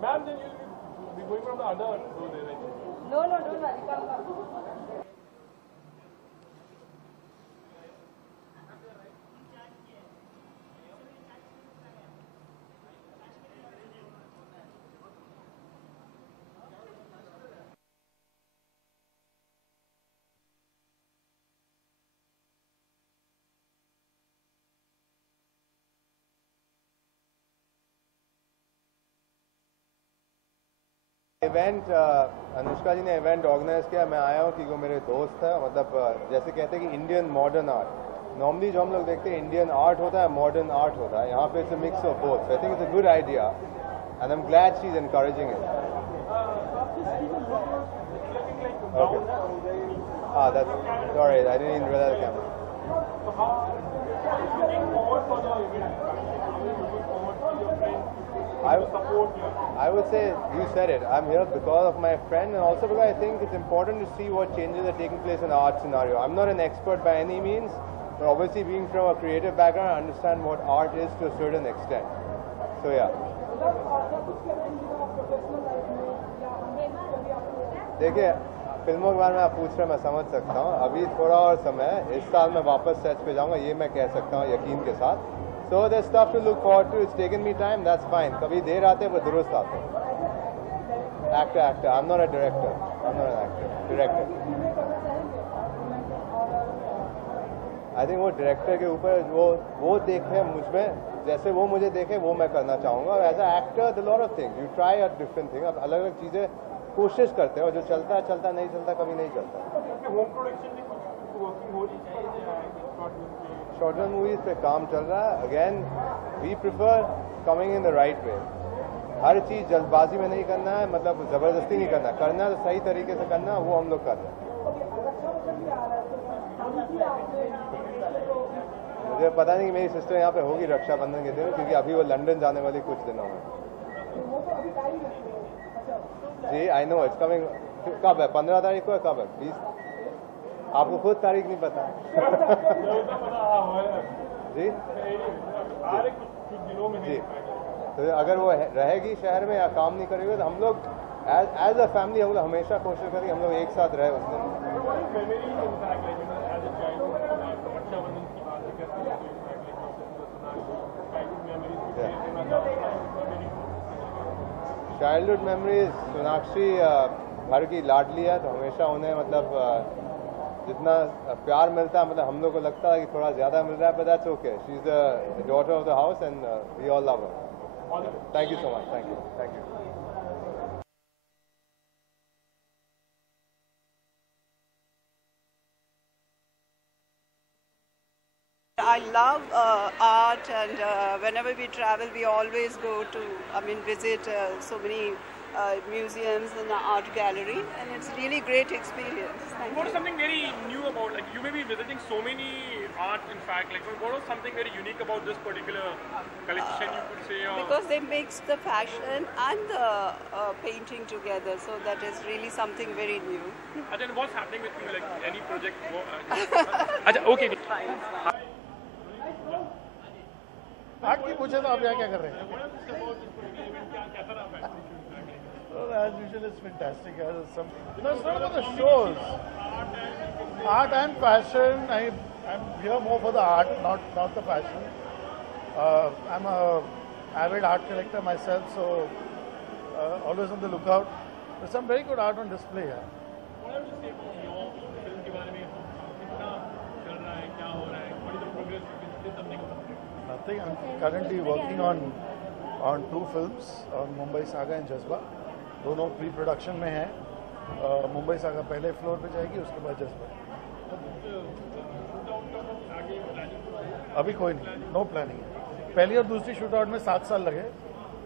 Ma'am, then you'll be going from the other door there, right? No, don't worry. Come. Event Anushka ji ने event organise किया, मैं आया हूँ क्योंकि मेरे दोस्त है, मतलब जैसे कहते हैं कि इंडियन मॉडर्न आर्ट, नॉर्मली जो हम लोग देखते हैं इंडियन आर्ट होता है, मॉडर्न आर्ट होता है, यहाँ पे it's a mix of both. I think it's a good idea and I am glad she is encouraging it. Okay, that's sorry, I didn't even realise the camera. I would say you said it. I'm here because of my friend and also because I think it's important to see what changes are taking place in the art scenario. I'm not an expert by any means, but obviously being from a creative background, I understand what art is to a certain extent. So yeah. देखिए, फिल्मों के बारे में आप पूछ रहे हैं, मैं समझ सकता हूँ. अभी थोड़ा और समय है, इस साल मैं वापस सेट पे जाऊँगा, ये मैं कह सकता हूँ यकीन के साथ. So there's stuff to look forward to. It's taken me time. That's fine. कभी देर आते हैं, पर दुरुस्त आते हैं. Actor. I'm not a director. I'm not an actor. Director. I think वो डायरेक्टर के ऊपर वो देखे मुझ में, जैसे वो मुझे देखे वो मैं करना चाहूँगा. और as a actor the lot of things you try a different thing. अब अलग अलग चीज़ें कोशिश करते हैं और जो चलता है नहीं चलता कभी नहीं चलता. शॉर्ट फिल्म मूवीज पे काम चल रहा है. Again we prefer coming in the right way. हर चीज़ जल्दबाजी में नहीं करना है, मतलब ज़बरदस्ती नहीं करना. करना है तो सही तरीके से करना, वो हम लोग कर रहे हैं. मुझे पता नहीं कि मेरी सिस्टर यहाँ पे होगी रक्षाबंधन के दिन, क्योंकि अभी वो लंदन जाने वाली कुछ दिनों में. जी आई नो इट्स कमिंग. कब है? 15 तारीख को है? कब है? 20? आपको खुद तारीख नहीं पता? जी जी. तो अगर वो रहेगी शहर में या काम नहीं करेगी तो हम लोग एज अ फैमिली हम लोग हमेशा कोशिश करेंगे हम लोग एक साथ रहे उस दिन. चाइल्डहुड मेमोरीज, सोनाक्षी घर की लाडली है, तो हमेशा उन्हें मतलब जितना प्यार मिलता है, मतलब हम लोग को लगता है कि थोड़ा ज़्यादा मिल रहा है, but that's okay. She's the daughter of the house and we all love her. Thank you so much. Thank you. I love art, and whenever we travel, we always go to, visit so many museums and art gallery, and it's really great experience. What is something very new about, like you may be visiting so many art, in fact, like what was something very unique about this particular collection you could say? Or? Because they mix the fashion and the painting together, so that is really something very new. And then what's happening with you, like any project? Okay. Art की पूछे तो आप यहाँ क्या कर रहे हैं? As usual, it's fantastic. It's not about the shows. Art and fashion. I'm here more for the art, not the fashion. I'm a avid art collector myself, so always on the lookout. There's some very good art on display here. What have you say about your film के बारे में? कितना चल रहा है, क्या हो रहा है? What is the progress? Is something? Nothing. I'm currently working on 2 films, on Mumbai Saga and Jazba. दोनों प्री प्रोडक्शन में हैं. मुंबई सागा पहले फ्लोर पे जाएगी, उसके बाद जज्बा. अभी कोई नहीं, नो प्लानिंग है. पहली और दूसरी शूट आउट में 7 साल लगे.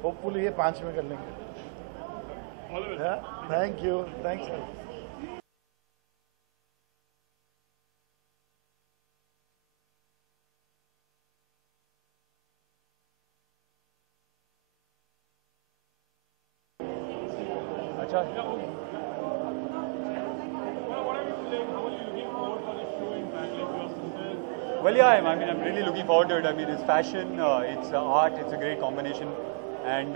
होपफुली ये 5 में कर लेंगे. Thank you. Thanks. What are you feeling? How are you looking forward for the show? In fact, like your sisters Well, yeah, I mean, I'm really looking forward to it. I mean, it's fashion, it's art, it's a great combination. And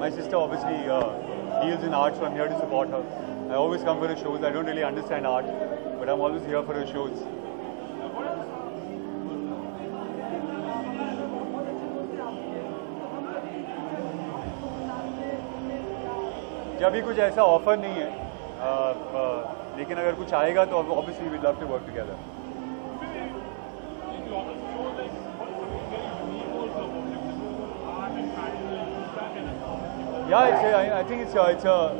my sister obviously deals in art, so I'm here to support her. I always come for her shows. I don't really understand art, but I'm always here for her shows. जब भी कुछ ऐसा offer नहीं है, लेकिन अगर कुछ आएगा तो obviously we'd love to work together. Yeah, I think it's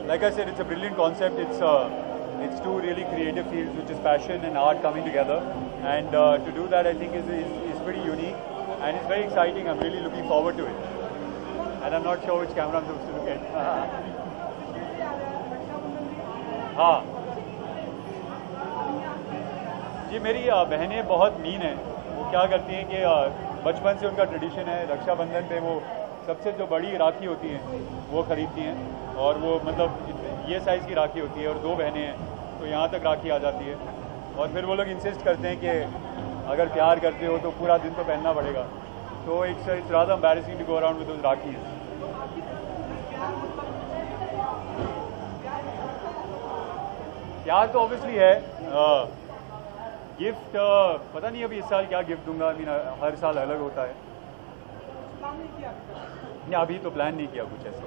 like I said, it's a brilliant concept. It's two really creative fields, which is fashion and art coming together, and to do that I think is pretty unique, and it's very exciting. I'm really looking forward to it, and I'm not sure which camera I'm supposed to look at. हाँ जी, मेरी बहनें बहुत mean हैं. वो क्या करती हैं कि बचपन से उनका ट्रेडिशन है, रक्षाबंधन पे वो सबसे जो बड़ी राखी होती हैं वो ख़रीदती हैं, और वो मतलब ये साइज़ की राखी होती है, और 2 बहनें हैं तो यहाँ तक राखी आ जाती है, और फिर वो लोग इंसिस्ट करते हैं कि अगर प्यार करते हो तो पूरा दिन तो पहनना पड़ेगा. तो it's rather embarrassing to go around with those rakhis. प्यार तो ऑब्वियसली है. गिफ्ट पता नहीं अभी इस साल क्या गिफ्ट दूंगा. आई मीन हर साल अलग होता है. नहीं, अभी तो प्लान नहीं किया कुछ ऐसा.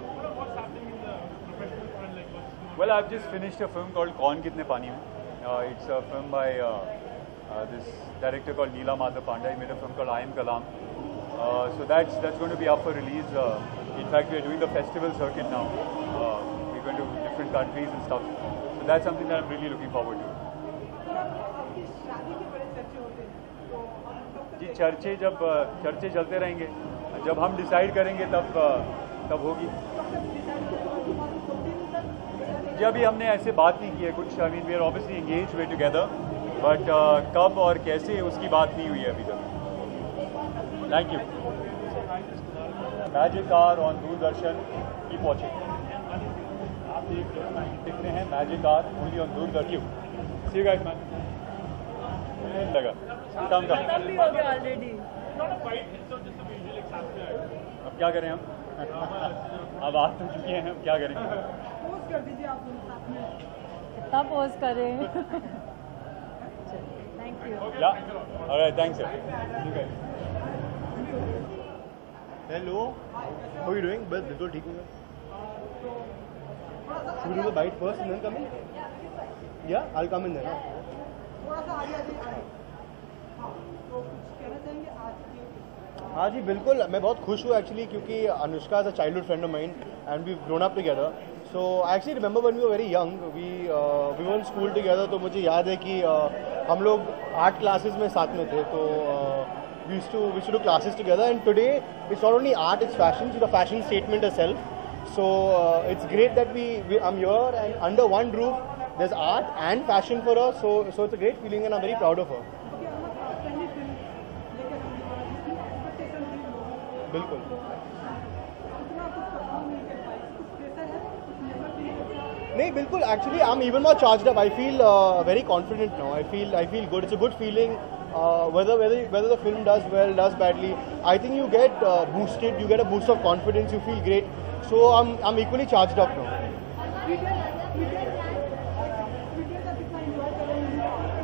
Well, I have just finished a film called कौन कितने पानी में. It's a film by this director called Neela Madhav Panda. He made a film called I Am Kalam. So that's going to be up for release. In fact, we are doing the festival circuit now. We're going to different countries and stuff. So that's something that I'm really looking forward to. जी, चर्चे चलते रहेंगे. जब हम decide करेंगे तब होगी. जी, अभी हमने ऐसे बात नहीं की है कुछ. I mean we are obviously engage way together, but कब और कैसे उसकी बात नहीं हुई है अभी तक. Thank you. Magic car on Doordarshan. Keep watching. आप देखते हैं magic car only on Doordarshan. See you guys man. लगा काम का ऑलरेडी. अब क्या करें हम. अब आ तो चुके हैं, अब क्या करें. पोस्ट कर दीजिए आप दोनों साथ में. कितना पोस्ट करें. Thank you. या alright, thanks sir. Hello, how are you doing? बस बिल्कुल ठीक हूँ. Should we do the bite first and then come in? Yeah, I'll come in then. हाँ जी, बिल्कुल. मैं बहुत खुश हूँ एक्चुअली, क्योंकि Anushka is a childhood friend of mine and we grown up together. So I actually remember when we were very young, we were in school together. तो मुझे याद है कि हम लोग आर्ट क्लासेस में साथ में थे. तो we used to do classes together, and today it's not only art, it's fashion. So the fashion statement itself. So it's great that I'm here and under one roof there's art and fashion for us. So it's a great feeling and I'm very proud of her. बिल्कुल. नहीं, बिल्कुल. Actually, I'm even more charged up. I feel very confident now. I feel good. It's a good feeling. Whether the film does well, does badly, I think you get boosted. You get a boost of confidence. You feel great. So I'm equally charged up now.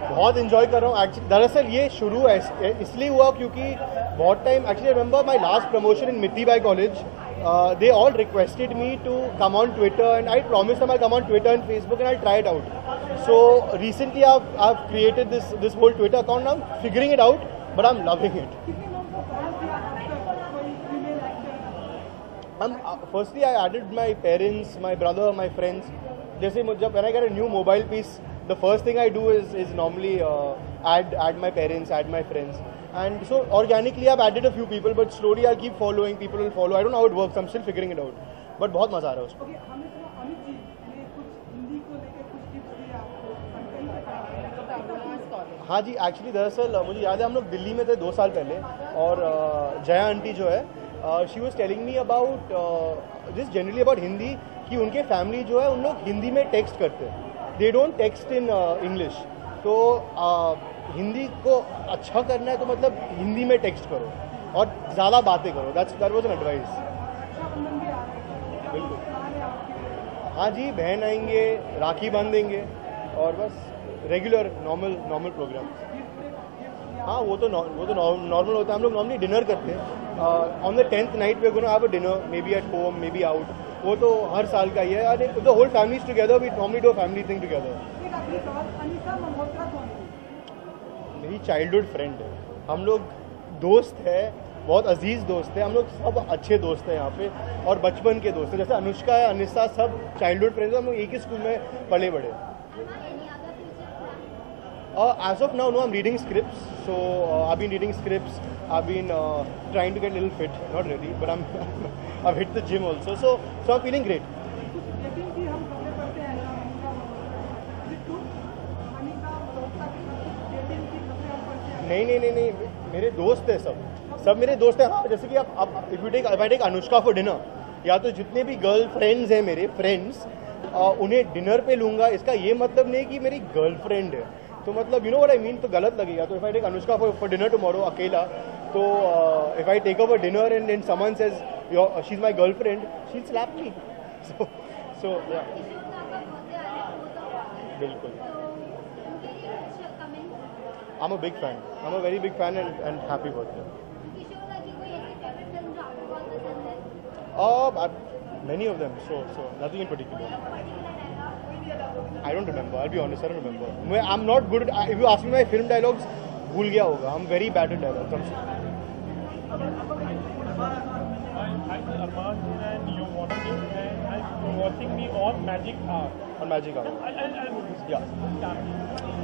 बहुत enjoy कर रहा हूँ. दरअसल ये शुरू इसलिए हुआ क्योंकि बहुत time. Actually, I remember my last promotion in Miti Bai College. They all requested me to come on Twitter, and I promised them I'll come on Twitter and Facebook and I'll try it out. So recently I've created this whole Twitter account. Now I'm figuring it out, but I'm loving it. Firstly, I added my parents, my brother, my friends. जैसे when I get a new mobile piece, the first thing I do is normally add my parents, add my friends. And so organically I've added a few people, but slowly I'll keep following. People will follow. I don't know how it works. I'm still figuring it out. But बहुत मजा आ रहा है उसको. हाँ जी, actually दरअसल मुझे याद है हम लोग दिल्ली में थे 2 साल पहले, और जया आंटी जो है, she was telling me about this generally about Hindi, कि उनके फैमिली जो है उन लोग हिंदी में टेक्स्ट करते हैं. They don't text in English. तो हिंदी को अच्छा करना है तो मतलब हिंदी में टेक्स्ट करो और ज़्यादा बातें करो. That was an advice. Rakshabandhan भी आ रहा है. बिल्कुल. प्लान है आपके? हाँ जी, बहन आएंगे, राखी बांधेंगे और बस रेगुलर नॉर्मल प्रोग्राम. हाँ, वो तो नॉर्मल होता है. हम लोग नॉर्मली डिनर करते हैं. On the 10th night we gonna have a dinner, maybe at home, maybe out. वो तो हर साल का ही है. और the whole family is together. We normally do a family thing together. एक आखिरी सवाल, अनीसा मल्होत्रा कौन है? मेरी चाइल्डहुड फ्रेंड है. हम लोग दोस्त है, बहुत अजीज दोस्त है. हम लोग सब अच्छे दोस्त हैं यहाँ पे और बचपन के दोस्त हैं. जैसे अनुष्का है, अनिसा, सब चाइल्डहुड फ्रेंड्स हैं. हम लोग एक ही स्कूल में पले बड़े. As of now, no, I'm reading scripts. So I've been reading scripts. I've been trying to get a little fit. Not really, but I've hit the gym also. So I'm feeling great. कुछ dating की हम खबरें पढ़ते हैं ना, Anisa Malhotra. Is it true? Anisa Malhotra के साथ कुछ डेटिंग की खबरें हम पढ़ते हैं. नहीं, मेरे दोस्त हैं सब मेरे दोस्त हैं. हाँ, जैसे कि आप if I take Anushka for dinner, या तो जितने भी गर्ल फ्रेंड्स हैं मेरे फ्रेंड्स, उन्हें डिनर पे लूँगा. इसका ये मतलब नहीं कि मेरी गर्लफ्रेंड है. तो मतलब you know what I mean, तो गलत लगेगा. तो if I take Anushka for dinner tomorrow अकेला, तो if I take our dinner and someone says she is my girlfriend, she will slap me. So yeah, बिल्कुल. I am a big fan. I am a very big fan and happy birthday. Many of them, so nothing in particular. I don't remember. I'll be honest, I don't remember. I'm not good at. If you ask me my film dialogues, भूल गया होगा. I'm very bad at dialogues. I'm sorry. Hi, Arman, and you watching and watching me on Magic Hour. On Magic Hour. I'll Yeah.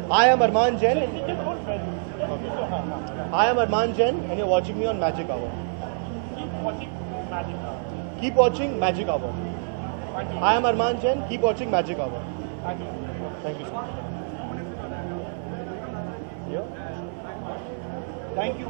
Hi, I'm Arman Jain. Okay. Hi, I'm Arman Jain, and you're watching me on Magic Hour. keep watching Magic Hour. Keep watching Magic Hour. Hi, I'm Arman Jain. Keep watching Magic Hour. Thank you. Thank you so much. Yeah. Thank you.